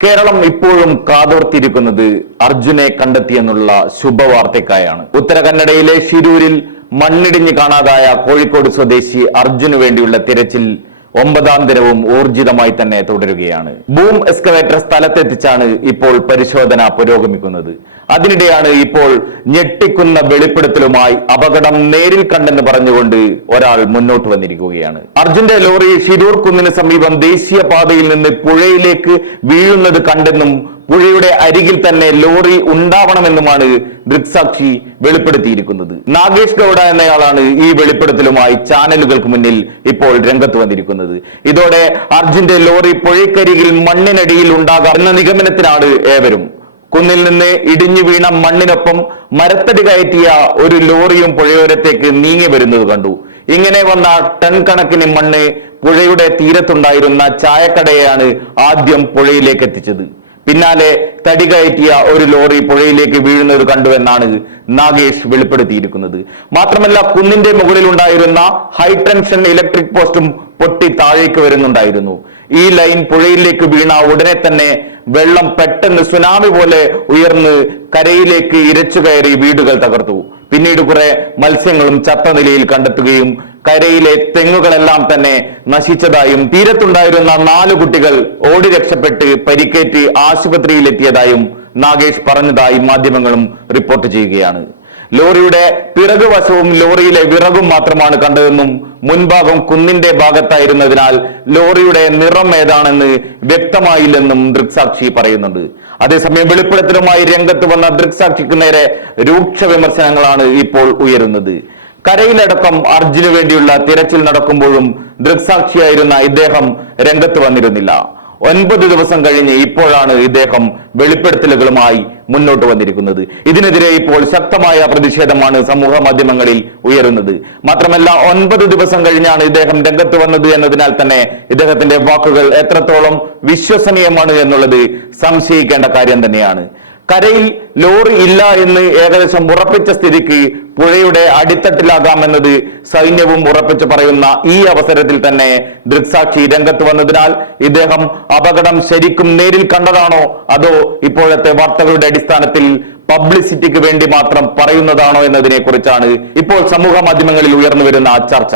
കേരളം ഇപ്പോഴും കാതോർത്തിരിക്കുന്നത് അർജുനെ കണ്ടെത്തിയെന്നുള്ള ശുഭവാർത്തയ്ക്കായാണ്. ഉത്തര കന്നഡയിലെ ഷിരൂരിൽ മണ്ണിടിഞ്ഞ് കാണാതായ കോഴിക്കോട് സ്വദേശി അർജുന് വേണ്ടിയുള്ള തിരച്ചിൽ ഒമ്പതാം ദിനവും ഊർജിതമായി തന്നെ തുടരുകയാണ്. ബൂം എക്സ്കവേറ്റർ സ്ഥലത്തെത്തിച്ചാണ് ഇപ്പോൾ പരിശോധന പുരോഗമിക്കുന്നത്. അതിനിടെയാണ് ഇപ്പോൾ ഞെട്ടിക്കുന്ന വെളിപ്പെടുത്തലുമായി അപകടം നേരിൽ കണ്ടെന്ന് പറഞ്ഞുകൊണ്ട് ഒരാൾ മുന്നോട്ട് വന്നിരിക്കുകയാണ്. അർജുന്റെ ലോറി ഷിരൂർ കുന്നിന് സമീപം ദേശീയപാതയിൽ നിന്ന് പുഴയിലേക്ക് വീഴുന്നത് കണ്ടെന്നും പുഴയുടെ അരികിൽ തന്നെ ലോറി ഉണ്ടാവണമെന്നുമാണ് ദൃക്സാക്ഷി വെളിപ്പെടുത്തിയിരിക്കുന്നത്. നാഗേഷ് ഗൌഡ എന്നയാളാണ് ഈ വെളിപ്പെടുത്തലുമായി ചാനലുകൾക്ക് മുന്നിൽ ഇപ്പോൾ രംഗത്ത് വന്നിരിക്കുന്നത്. ഇതോടെ അർജുന്റെ ലോറി പുഴയ്ക്കരികിൽ മണ്ണിനടിയിൽ ഉണ്ടാകാം എന്ന ഏവരും. കുന്നിൽ നിന്ന് ഇടിഞ്ഞു വീണ മണ്ണിനൊപ്പം മരത്തടി കയറ്റിയ ഒരു ലോറിയും പുഴയോരത്തേക്ക് നീങ്ങി വരുന്നത് കണ്ടു. ഇങ്ങനെ വന്ന ടൺ കണക്കിന് മണ്ണ് പുഴയുടെ തീരത്തുണ്ടായിരുന്ന ചായക്കടയാണ് ആദ്യം പുഴയിലേക്ക് എത്തിച്ചത്. പിന്നാലെ തടി കയറ്റിയ ഒരു ലോറി പുഴയിലേക്ക് വീഴുന്നത് കണ്ടുവെന്നാണ് നാഗേഷ് വെളിപ്പെടുത്തിയിരിക്കുന്നത്. മാത്രമല്ല കുന്നിന്റെ മുകളിൽ ഉണ്ടായിരുന്ന ഹൈടെൻഷൻ ഇലക്ട്രിക് പോസ്റ്റും പൊട്ടി താഴേക്ക് വരുന്നുണ്ടായിരുന്നു. ഈ ലൈൻ പുഴയിലേക്ക് വീണ ഉടനെ തന്നെ വെള്ളം പെട്ടെന്ന് സുനാമി പോലെ ഉയർന്ന് കരയിലേക്ക് ഇരച്ചു കയറി വീടുകൾ തകർത്തു. പിന്നീട് കുറെ മത്സ്യങ്ങളും ചത്ത നിലയിൽ കണ്ടെത്തുകയും കരയിലെ തെങ്ങുകളെല്ലാം തന്നെ നശിച്ചതായും തീരത്തുണ്ടായിരുന്ന നാലു കുട്ടികൾ ഓടി രക്ഷപ്പെട്ട് പരിക്കേറ്റ് ആശുപത്രിയിലെത്തിയതായും നാഗേഷ് പറഞ്ഞതായി മാധ്യമങ്ങളും റിപ്പോർട്ട് ചെയ്യുകയാണ്. ലോറിയുടെ പിറകു വശവും ലോറിയിലെ വിറകും മാത്രമാണ് കണ്ടതെന്നും മുൻഭാഗം കുന്നിന്റെ ഭാഗത്തായിരുന്നതിനാൽ ലോറിയുടെ നിറം ഏതാണെന്ന് വ്യക്തമായില്ലെന്നും ദൃക്സാക്ഷി പറയുന്നുണ്ട്. അതേസമയം വെളിപ്പെടുത്തലുമായി രംഗത്ത് വന്ന ദൃക്സാക്ഷിക്ക് നേരെ രൂക്ഷ വിമർശനങ്ങളാണ് ഇപ്പോൾ ഉയരുന്നത്. കരയിലടക്കം അർജുന് വേണ്ടിയുള്ള തിരച്ചിൽ നടക്കുമ്പോഴും ദൃക്സാക്ഷിയായിരുന്ന ഇദ്ദേഹം രംഗത്ത് വന്നിരുന്നില്ല. ഒൻപത് ദിവസം കഴിഞ്ഞ് ഇപ്പോഴാണ് ഇദ്ദേഹം വെളിപ്പെടുത്തലുകളുമായി മുന്നോട്ട് വന്നിരിക്കുന്നത്. ഇതിനെതിരെ ഇപ്പോൾ ശക്തമായ പ്രതിഷേധമാണ് സമൂഹ മാധ്യമങ്ങളിൽ ഉയരുന്നത്. മാത്രമല്ല ഒൻപത് ദിവസം കഴിഞ്ഞാണ് ഇദ്ദേഹം രംഗത്ത് വന്നത് എന്നതിനാൽ തന്നെ ഇദ്ദേഹത്തിന്റെ വാക്കുകൾ എത്രത്തോളം വിശ്വസനീയമാണ് എന്നുള്ളത് സംശയിക്കേണ്ട കാര്യം തന്നെയാണ്. കരയിൽ ലോറി ഇല്ല എന്ന് ഏകദേശം ഉറപ്പിച്ച സ്ഥിതിക്ക് പുഴയുടെ അടിത്തട്ടിലാകാമെന്നത് സൈന്യവും ഉറപ്പിച്ചു പറയുന്ന ഈ അവസരത്തിൽ തന്നെ ദൃക്സാക്ഷി രംഗത്ത് വന്നതിനാൽ ഇദ്ദേഹം അപകടം ശരിക്കും നേരിൽ കണ്ടതാണോ അതോ ഇപ്പോഴത്തെ വാർത്തകളുടെ അടിസ്ഥാനത്തിൽ പബ്ലിസിറ്റിക്ക് വേണ്ടി മാത്രം പറയുന്നതാണോ എന്നതിനെ കുറിച്ചാണ് ഇപ്പോൾ സമൂഹ മാധ്യമങ്ങളിൽ ഉയർന്നു വരുന്ന ചർച്ച.